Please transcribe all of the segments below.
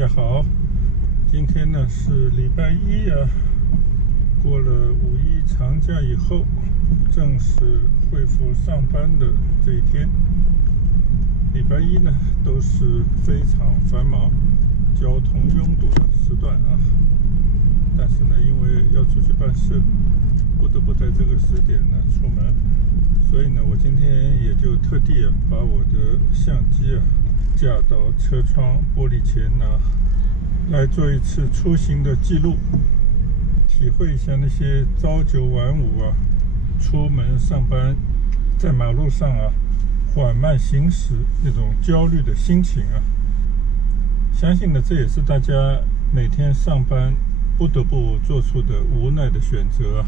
家好，今天呢是礼拜一啊，过了五一长假以后，正式恢复上班的这一天。礼拜一呢都是非常繁忙、交通拥堵的时段啊。但是呢，因为要出去办事，不得不在这个时点呢出门，所以呢，我今天也就特地把我的相机架到车窗玻璃前呢，来做一次出行的记录，体会一下那些朝九晚五出门上班，在马路上缓慢行驶那种焦虑的心情相信呢，这也是大家每天上班不得不做出的无奈的选择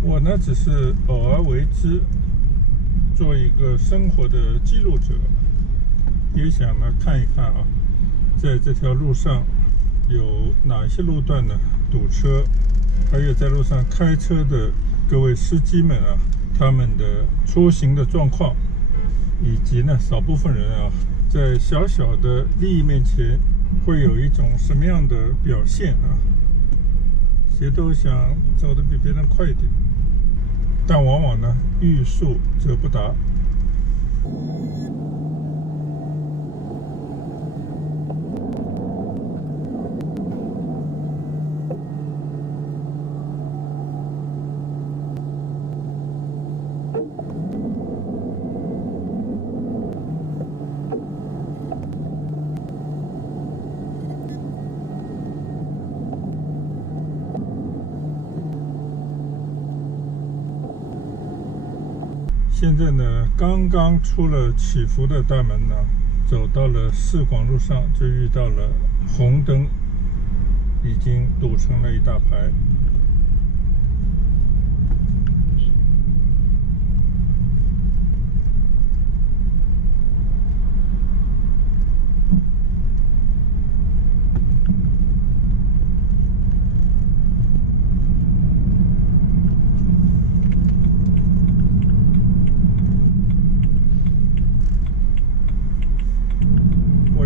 我呢，只是偶尔为之，做一个生活的记录者，也想呢看一看在这条路上有哪些路段呢堵车，还有在路上开车的各位司机们他们的出行的状况，以及呢少部分人在小小的利益面前会有一种什么样的表现谁都想走得比别人快一点，但往往呢欲速则不达。现在呢，刚刚出了起伏的大门呢，走到了市广路上，就遇到了红灯，已经堵成了一大排。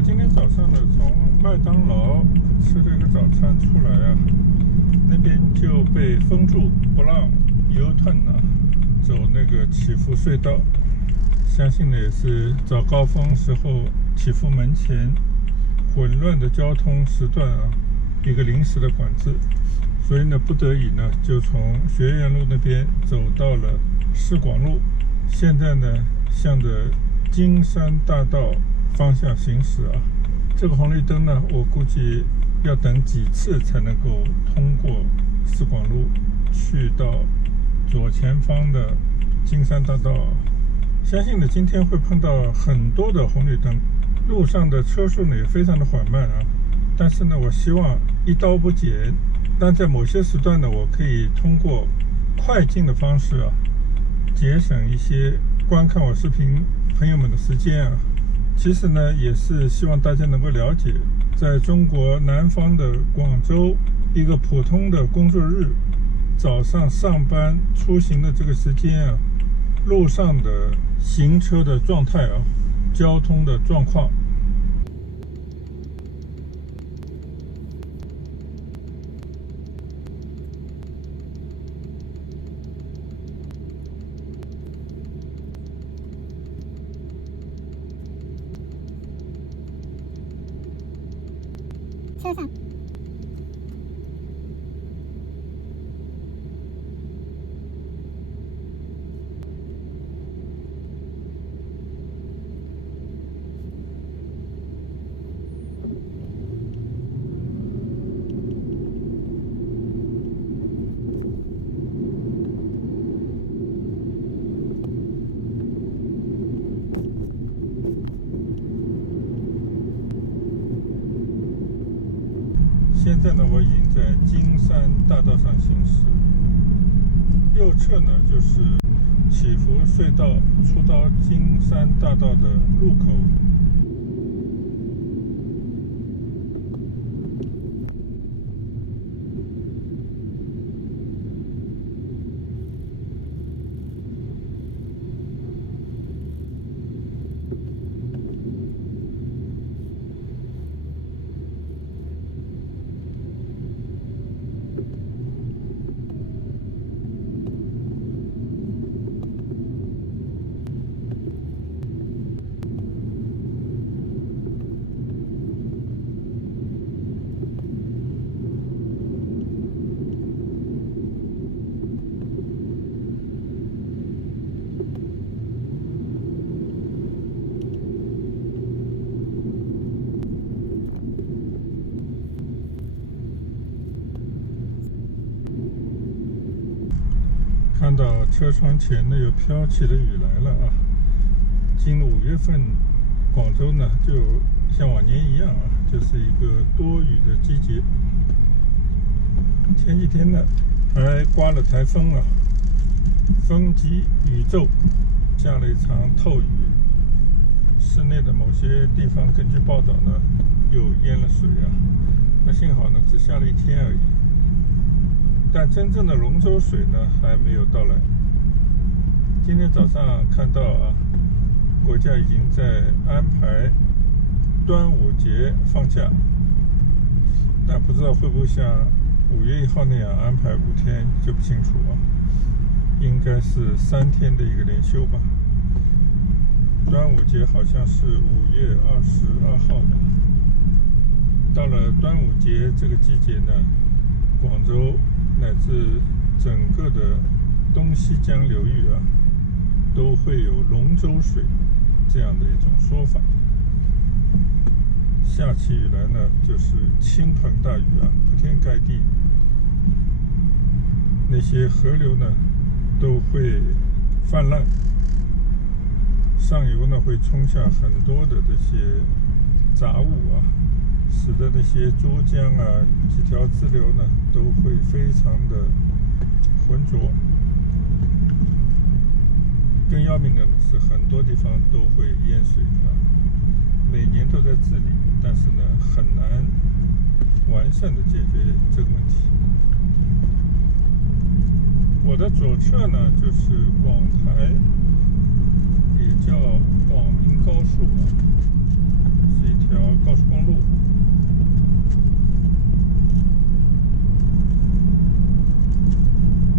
今天早上呢，从麦当劳吃了一个早餐出来那边就被封住，不让游团走那个起伏隧道。相信呢也是早高峰时候起伏门前混乱的交通时段一个临时的管制，所以呢不得已呢就从学院路那边走到了市广路，现在呢向着金山大道方向行驶这个红绿灯呢，我估计要等几次才能够通过市广路去到左前方的金山大道相信呢今天会碰到很多的红绿灯，路上的车速呢也非常的缓慢但是呢我希望一刀不剪，但在某些时段呢我可以通过快进的方式节省一些观看我视频朋友们的时间其实呢也是希望大家能够了解，在中国南方的广州一个普通的工作日早上上班出行的这个时间路上的行车的状态交通的状况。车上现在呢我已经在金山大道上行驶，右侧呢就是起伏隧道出到金山大道的入口。看到车窗前呢有飘起的雨来了啊！进入5月份，广州呢就像往年一样啊，就是一个多雨的季节。前几天呢还刮了台风啊，风急雨骤，下了一场透雨。市内的某些地方根据报道呢又淹了水啊，那幸好呢只下了1天而已。但真正的龙舟水呢还没有到来。今天早上看到啊，国家已经在安排端午节放假，但不知道会不会像5月1号那样安排5天就不清楚啊，应该是3天的一个连休吧。端午节好像是5月22号吧。到了端午节这个季节呢，广州乃至整个的东西江流域啊，都会有龙舟水这样的一种说法。下起雨来呢，就是倾盆大雨啊，铺天盖地。那些河流呢，都会泛滥，上游呢会冲下很多的这些杂物啊，使得那些珠江啊几条支流呢都会非常的浑浊。更要命的是，很多地方都会淹水啊，每年都在治理，但是呢很难完善的解决这个问题。我的左侧呢就是广台，也叫广明高速啊，是一条高速公路。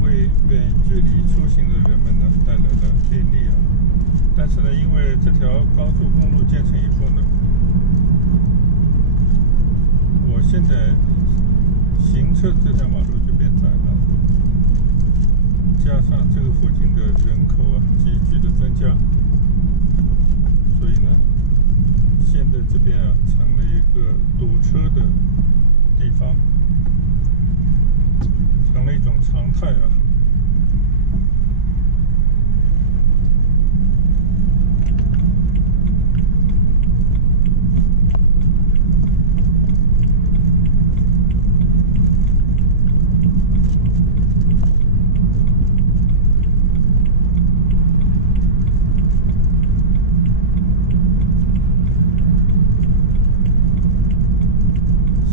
为远距离出行的人们呢带来了便利啊，但是呢，因为这条高速公路建成以后呢，我现在行车这条马路就变窄了，加上这个附近的人口啊急剧的增加，所以呢，现在这边啊成了一个堵车的地方，成了一种常态啊。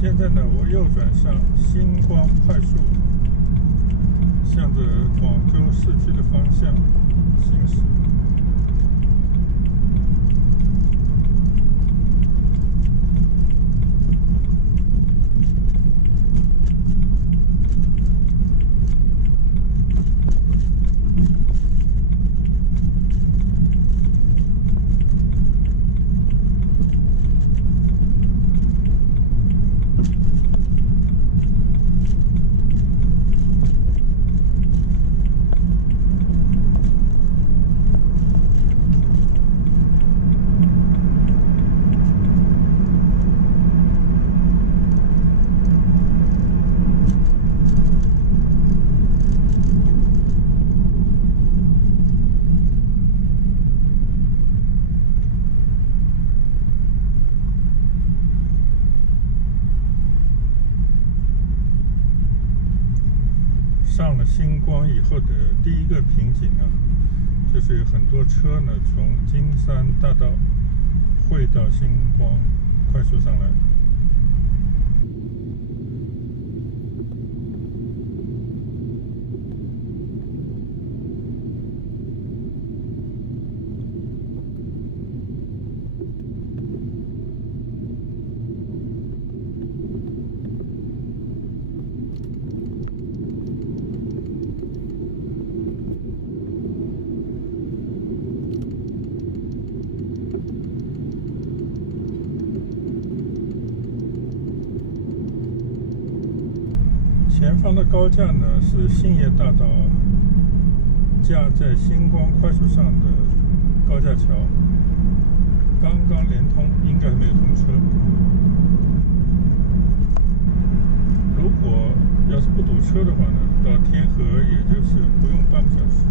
现在呢，我右转上星光快速，向着广州市区的方向行驶。上了星光以后的第一个瓶颈啊，就是有很多车呢从金山大道汇到星光快速上来。前方的高架呢是兴业大道架在星光快速上的高架桥，刚刚连通，应该还没有通车。如果要是不堵车的话呢，到天河也就是不用半个小时。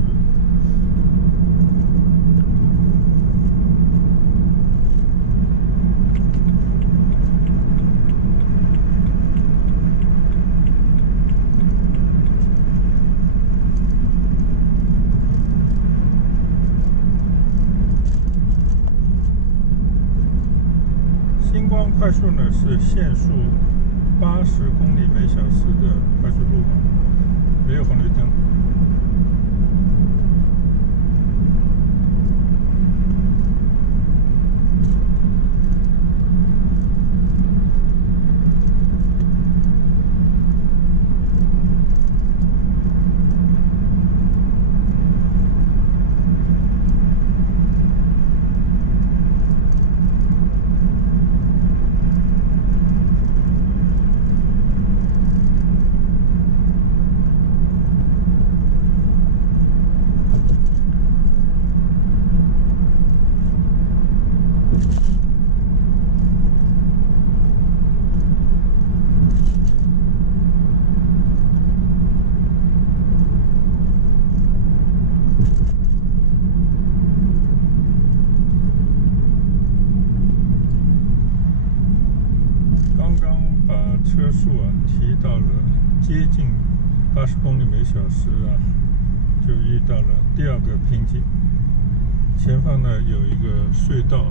星光快速呢是限速80公里每小时的快速路，没有红绿灯。车速提到了接近80公里每小时就遇到了第二个瓶颈。前方呢有一个隧道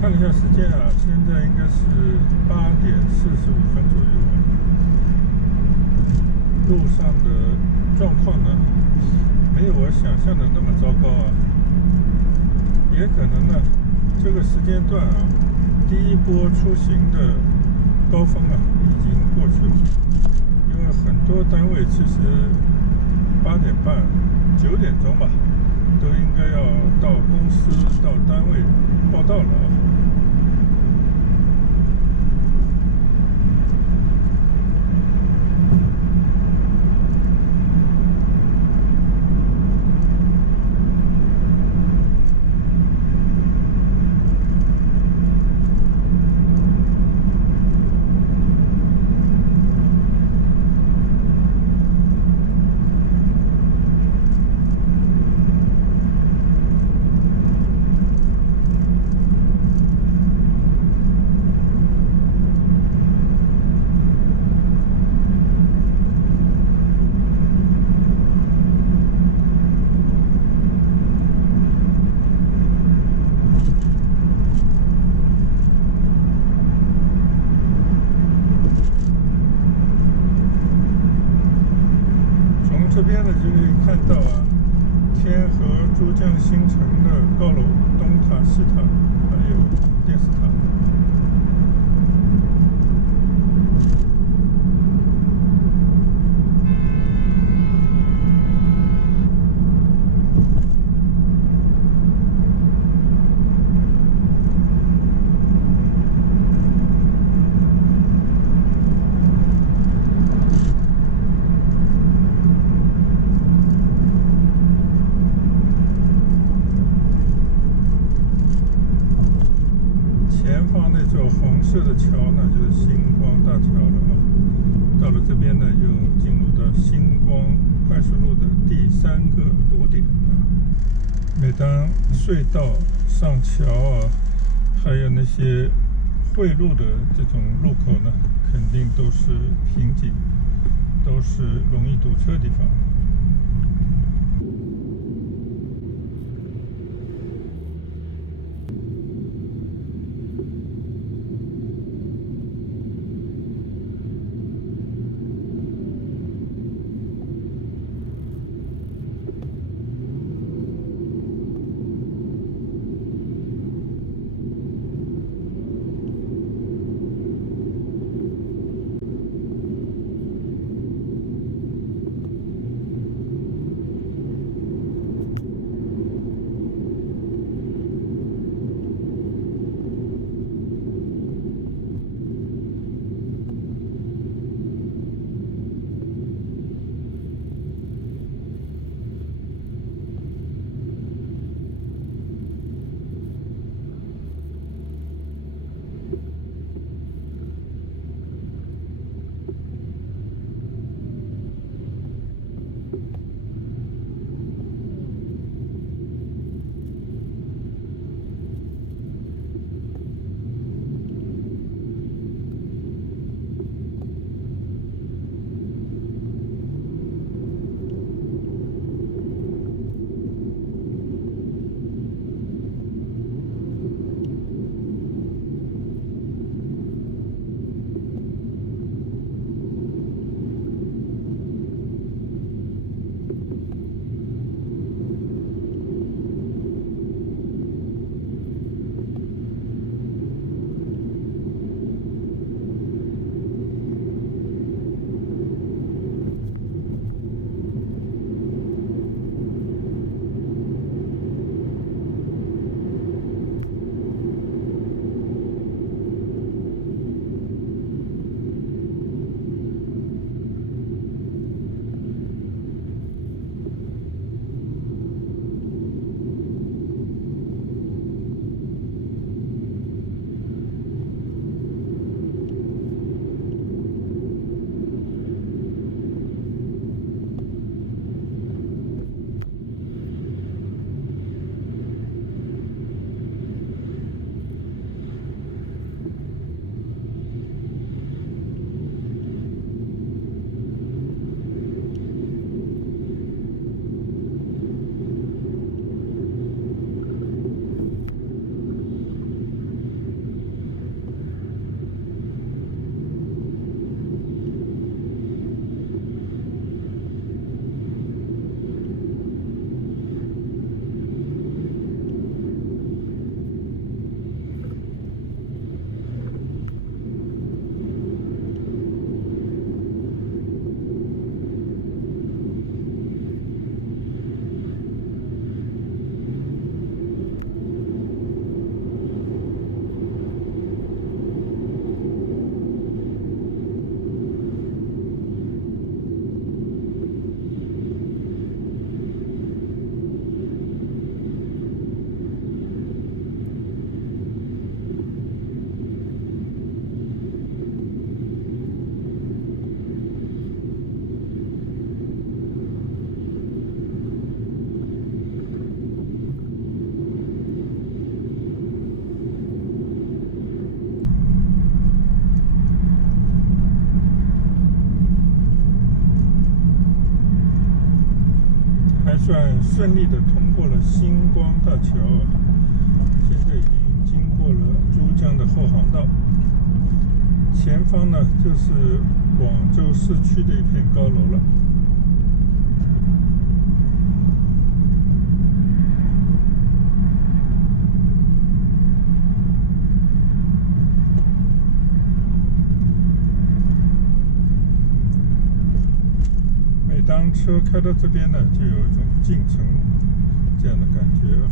看了一下时间现在应该是8点45分左右。路上的状况呢，没有我想象的那么糟糕也可能呢，这个时间段第一波出行的高峰已经过去了。因为很多单位其实8点半、9点钟吧，都应该要到公司、到单位报到了这边呢就可以看到啊，天河珠江新城的高楼，东塔、西塔，还有电视塔。前方那座红色的桥呢，就是星光大桥了啊。到了这边呢，又进入到星光快速路的第3个路点啊。每当隧道上桥啊，还有那些汇入的这种路口呢，肯定都是瓶颈，都是容易堵车的地方。算顺利的通过了星光大桥啊，现在已经经过了珠江的后航道，前方呢就是广州市区的一片高楼了。当车开到这边呢，就有一种进城这样的感觉啊。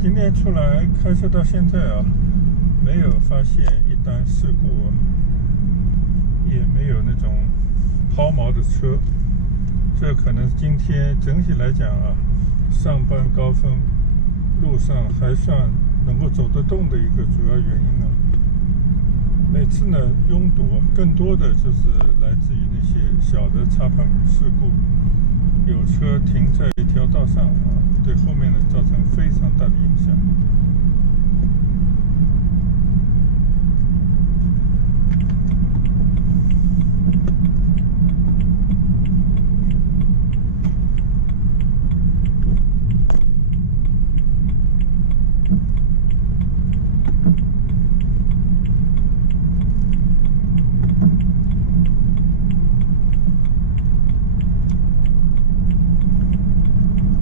今天出来开车到现在啊，没有发现一单事故啊，也没有那种抛锚的车。这可能今天整体来讲啊，上班高峰路上还算能够走得动的一个主要原因啊。每次呢拥堵更多的就是来自于那些小的擦碰事故，有车停在一条道上啊，对后面呢造成非常大的影响。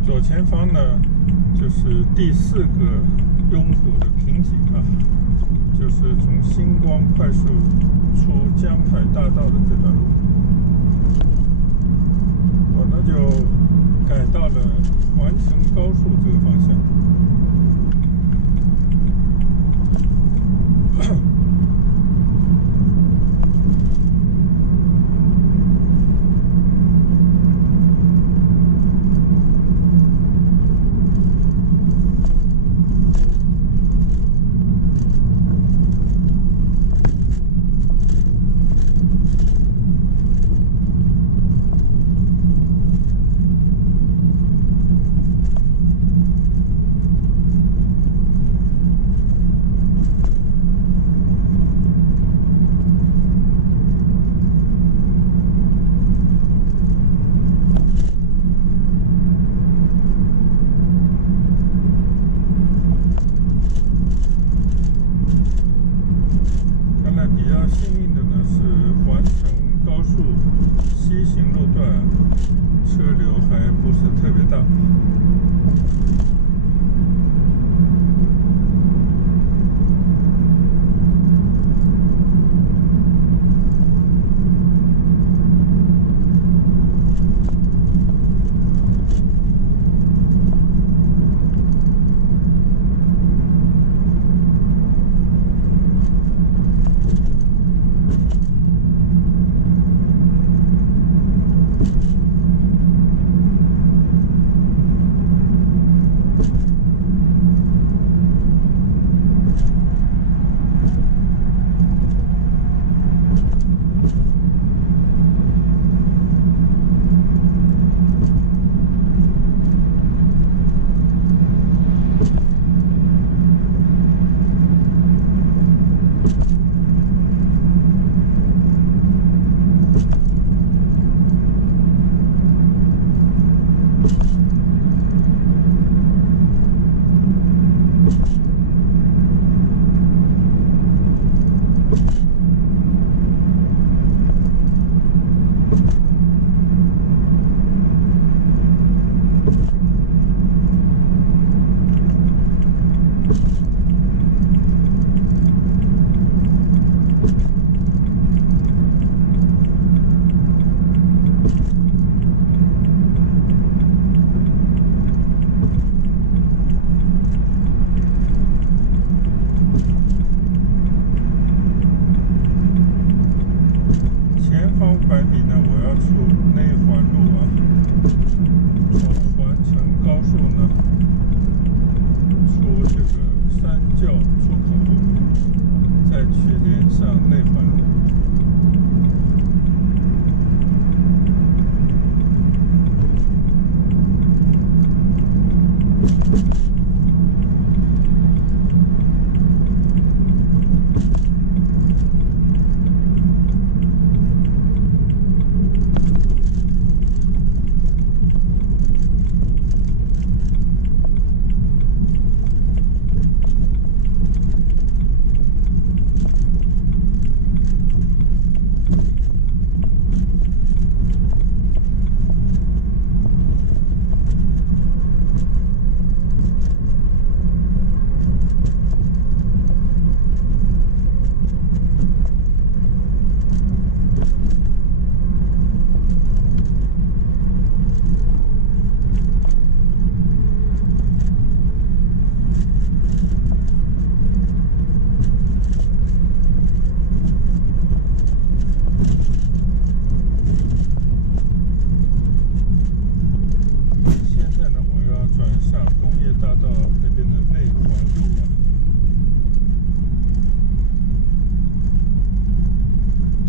左前方呢，就是第4个拥堵的瓶颈啊，就是从星光快速出江海大道的这段路，我呢就改到了环城高速这个方向。比较幸运的呢是环城高速西行路段车流还不是特别大。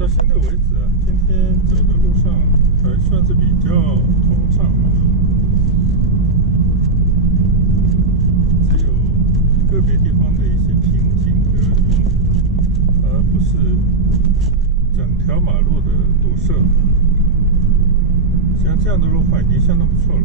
到现在为止啊，今天走的路上还算是比较通畅吧，只有个别地方的一些瓶颈的拥堵，而不是整条马路的堵塞。像这样的路况已经相当不错了。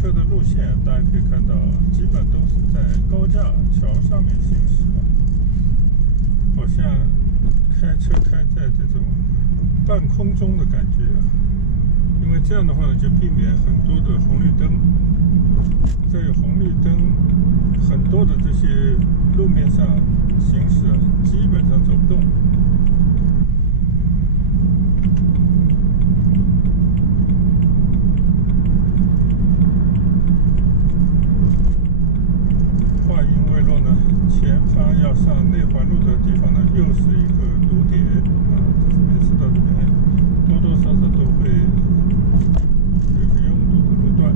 车的路线大家可以看到，基本都是在高架桥上面行驶了，好像开车开在这种半空中的感觉。因为这样的话呢，就避免很多的红绿灯，在有红绿灯很多的这些路面上行驶，基本上走不动。前方要上内环路的地方呢，又是一个堵点啊！就是每次到这边，多多少少都会有一些拥堵的路段。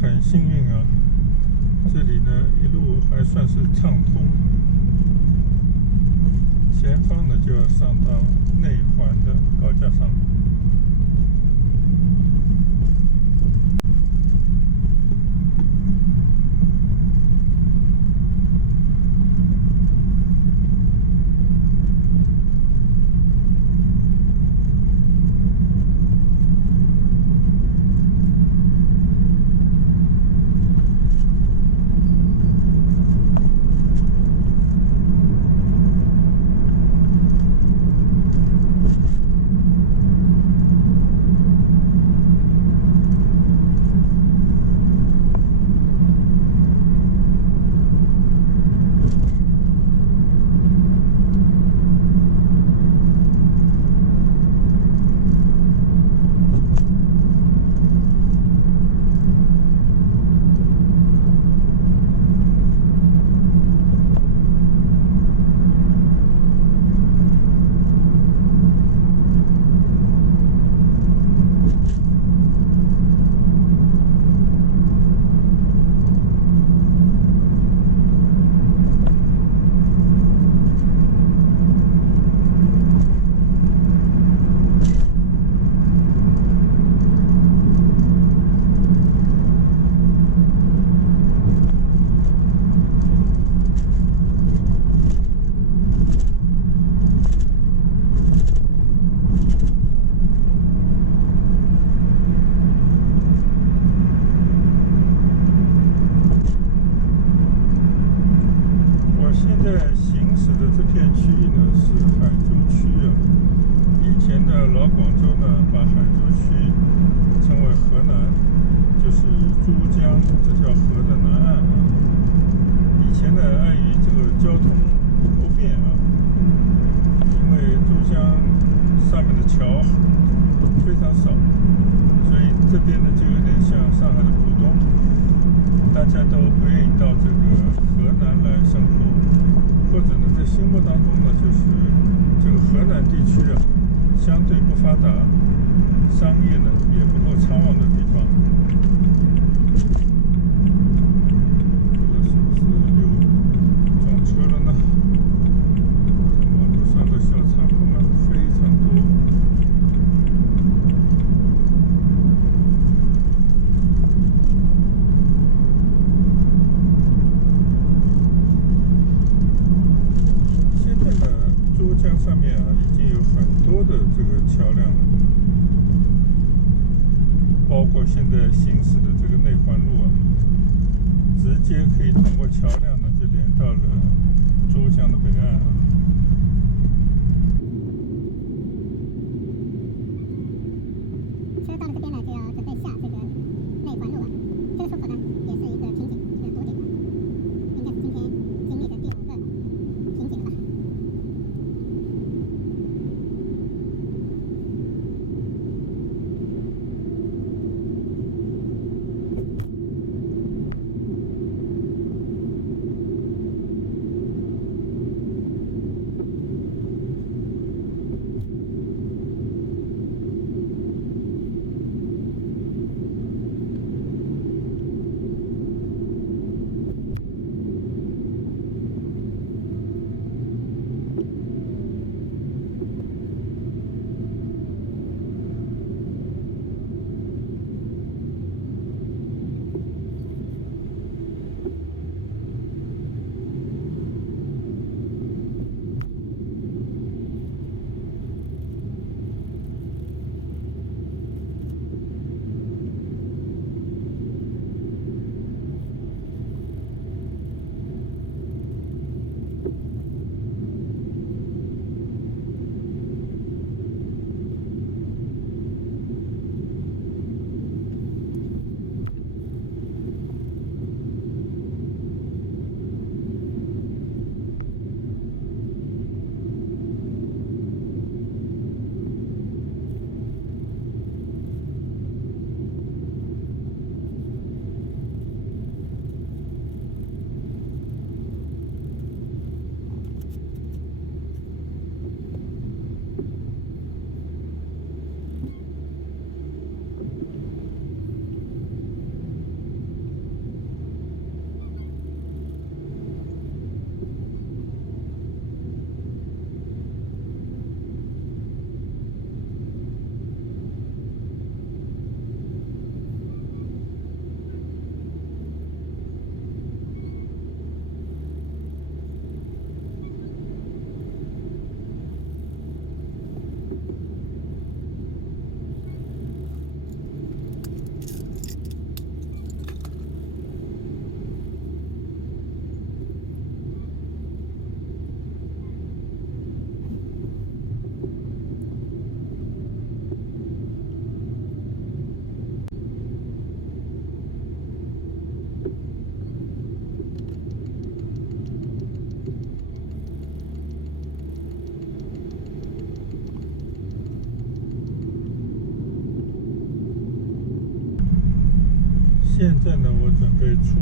很幸运啊，这里呢一路还算是畅通，前方呢就要上到内环的高架上。前呢，碍于这个交通不便啊，因为珠江上面的桥非常少，所以这边呢就有点像上海的浦东，大家都不愿意到这个河南来生活，或者呢在心目当中呢，就是这个河南地区啊，相对不发达，商业呢也不够昌旺的地方。车了呢，马路上的小插碰啊非常多。现在呢，珠江上面啊已经有很多的这个桥梁了，包括现在行驶的这个内环路啊，直接可以通过桥梁呢就连到了珠江的北岸啊。车到了这边呢，就要准备下这个内环路了。这个出口呢，也是一个瓶颈，一个堵点吧，应该是今天经历的第5个瓶颈了吧。现在呢，我准备出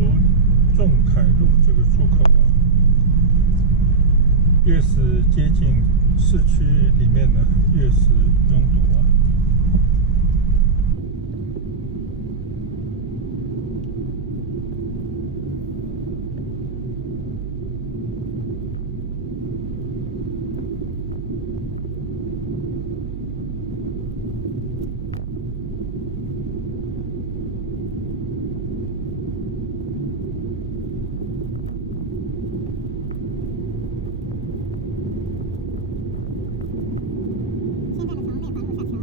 仲恺路这个出口啊，越是接近市区里面呢，越是拥堵啊。现在呢，从内环路下桥。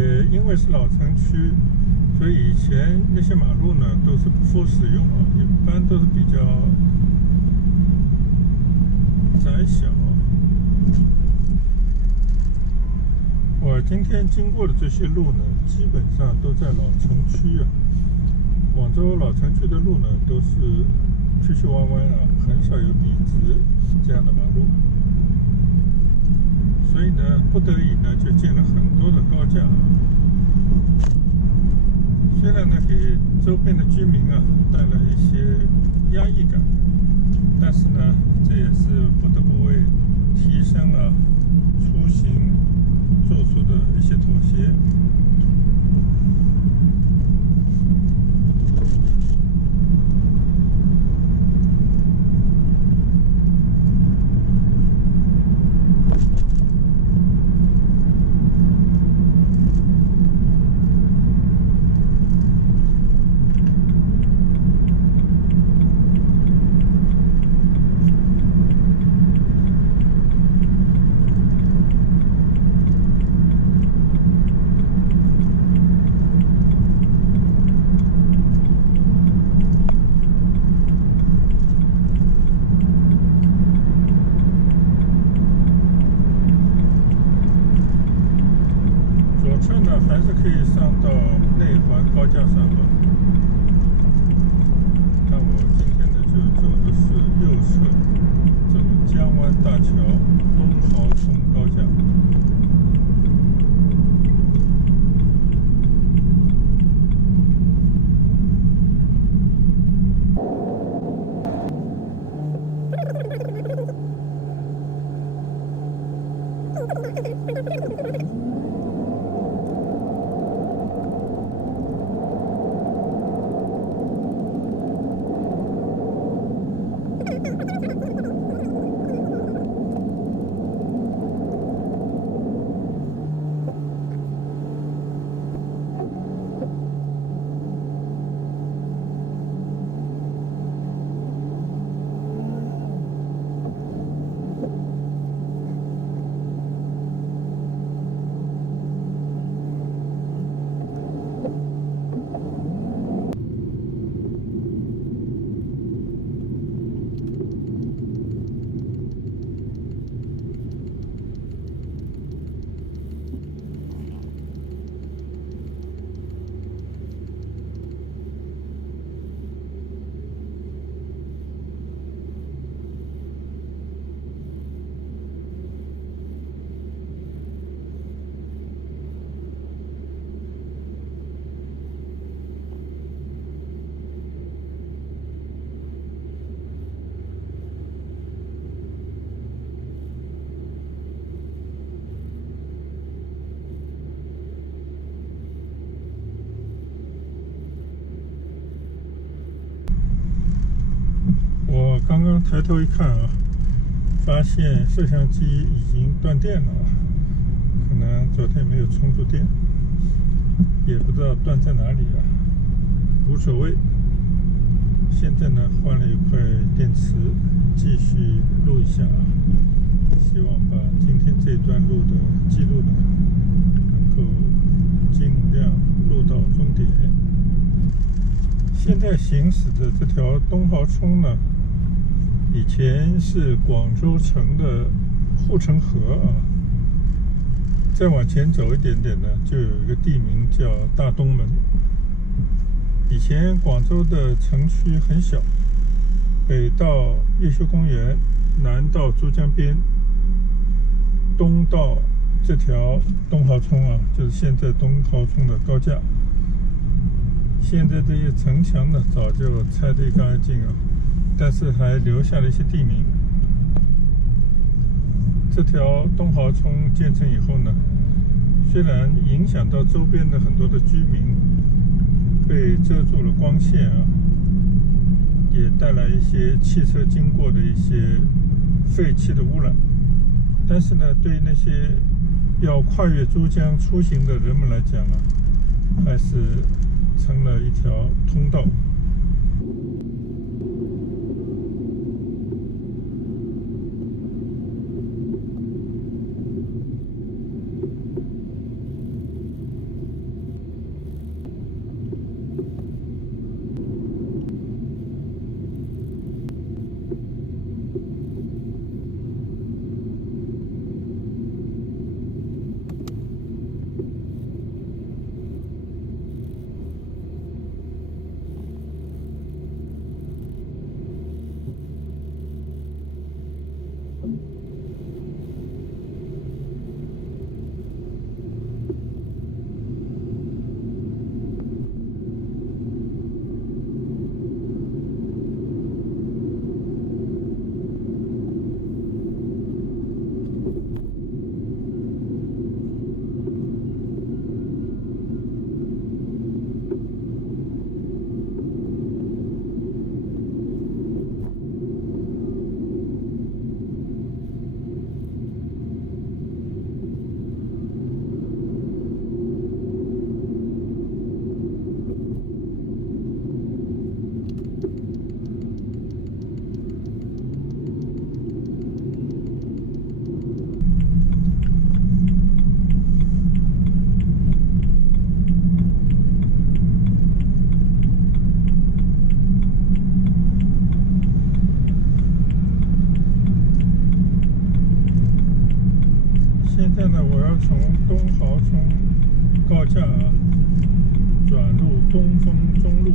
也因为是老城区，所以以前那些马路呢都是不敷使用啊，一般都是比较窄小。我今天经过的这些路呢，基本上都在老城区啊。广州老城区的路呢，都是曲曲弯弯啊，很少有笔直这样的马路。所以呢，不得已呢，就建了很多的高架啊。虽然呢，给周边的居民啊带来一些压抑感，但是呢，这也是不得不为提升啊出行做出的一些妥协。还是可以上到内环高架上啊。但我今天呢就走的是右侧，走江湾大桥东濠涌高架。我刚刚抬头一看啊，发现摄像机已经断电了，可能昨天没有充足电，也不知道断在哪里啊，无所谓。现在呢，换了一块电池，继续录一下啊，希望把今天这段路的记录呢，能够尽量录到终点。现在行驶的这条东濠涌呢，以前是广州城的护城河啊。再往前走一点点呢，就有一个地名叫大东门。以前广州的城区很小，北到越秀公园，南到珠江边，东到这条东濠涌啊，就是现在东濠涌的高架。现在这些城墙呢，早就拆得一干二净啊，但是还留下了一些地名。这条东濠涌建成以后呢，虽然影响到周边的很多的居民，被遮住了光线啊，也带来一些汽车经过的一些废气的污染，但是呢，对于那些要跨越珠江出行的人们来讲呢，还是成了一条通道。现在呢，我要从东豪从高架转入东风中路。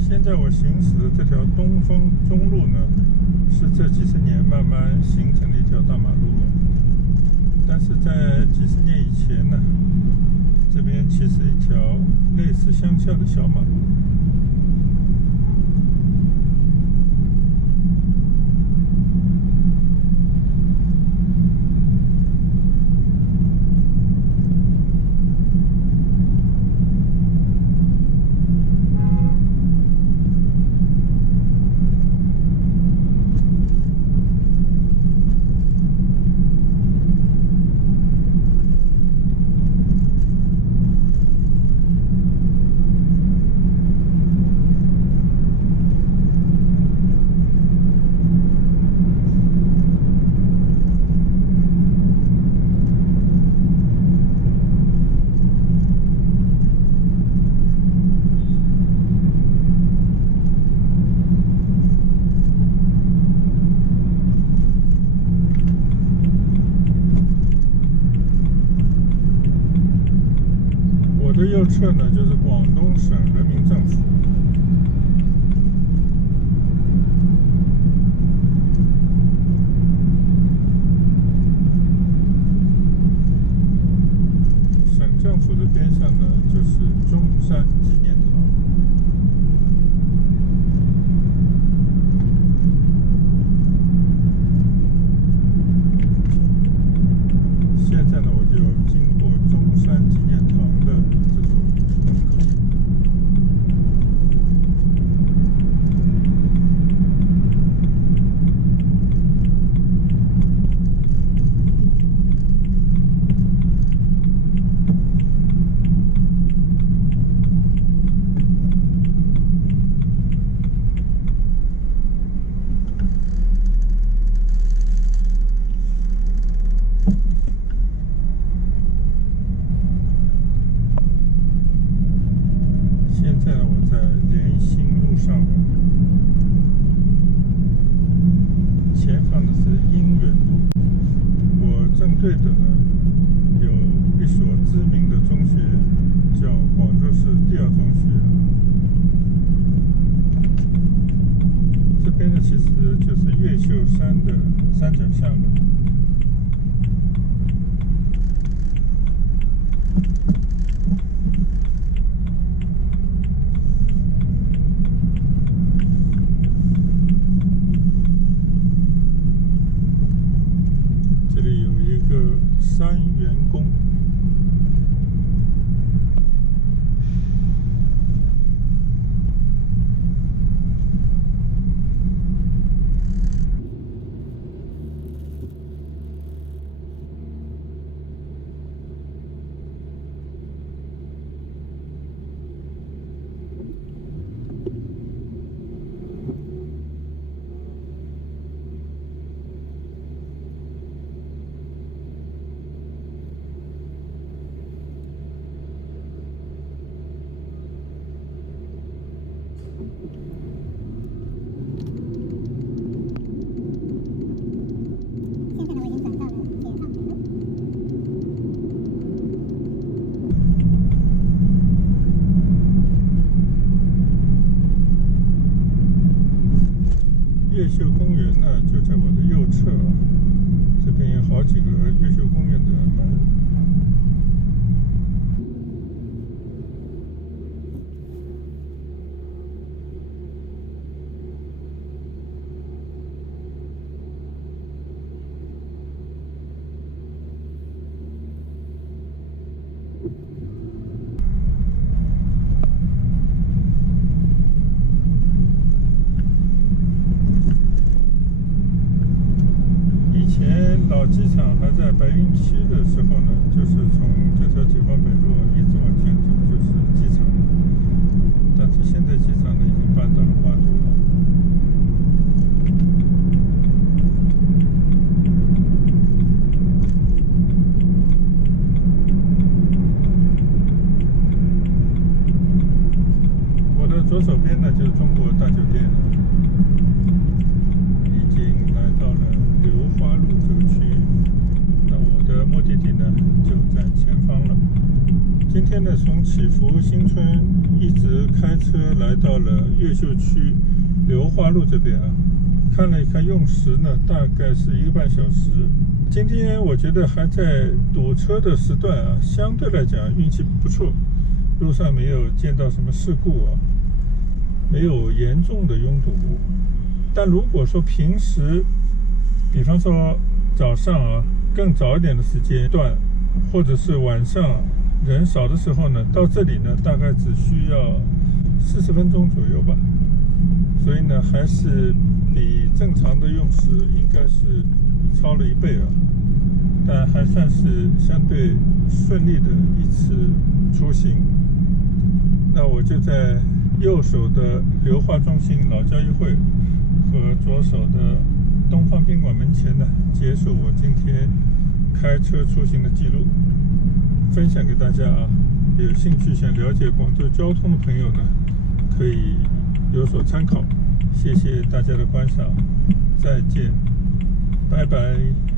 现在我行驶的这条东风中路呢，是这几十年慢慢形成的一条大马路。但是在几十年以前呢，这边其实一条类似乡下的小马路。我的右侧呢，就是广东省人民政府。省政府的边上呢，就是中山纪念堂。现在呢，我就经过中山纪念堂的这座门口。现在我在联兴路上，前方的是英远路。我正对的呢，有一所知名的中学，叫广州市第二中学。这边呢，其实就是越秀山的山脚下了。这里有一个三元宫。越秀公园呢，就在我的右侧，这边有好几个越秀公园的门。左手边呢就是中国大酒店了，已经来到了流花路这个区域。那我的目的地呢就在前方了。今天呢从祈福新村一直开车来到了越秀区流花路这边啊，看了一看用时呢大概是1个半小时。今天我觉得还在堵车的时段啊，相对来讲运气不错，路上没有见到什么事故啊，没有严重的拥堵。但如果说平时，比方说早上啊，更早一点的时间段，或者是晚上人少的时候呢，到这里呢大概只需要40分钟左右吧。所以呢，还是比正常的用时应该是超了1倍了，但还算是相对顺利的一次出行。那我就在右手的流化中心老交易会和左手的东方宾馆门前呢，结束我今天开车出行的记录，分享给大家啊。有兴趣想了解广州交通的朋友呢，可以有所参考。谢谢大家的观赏，再见，拜拜。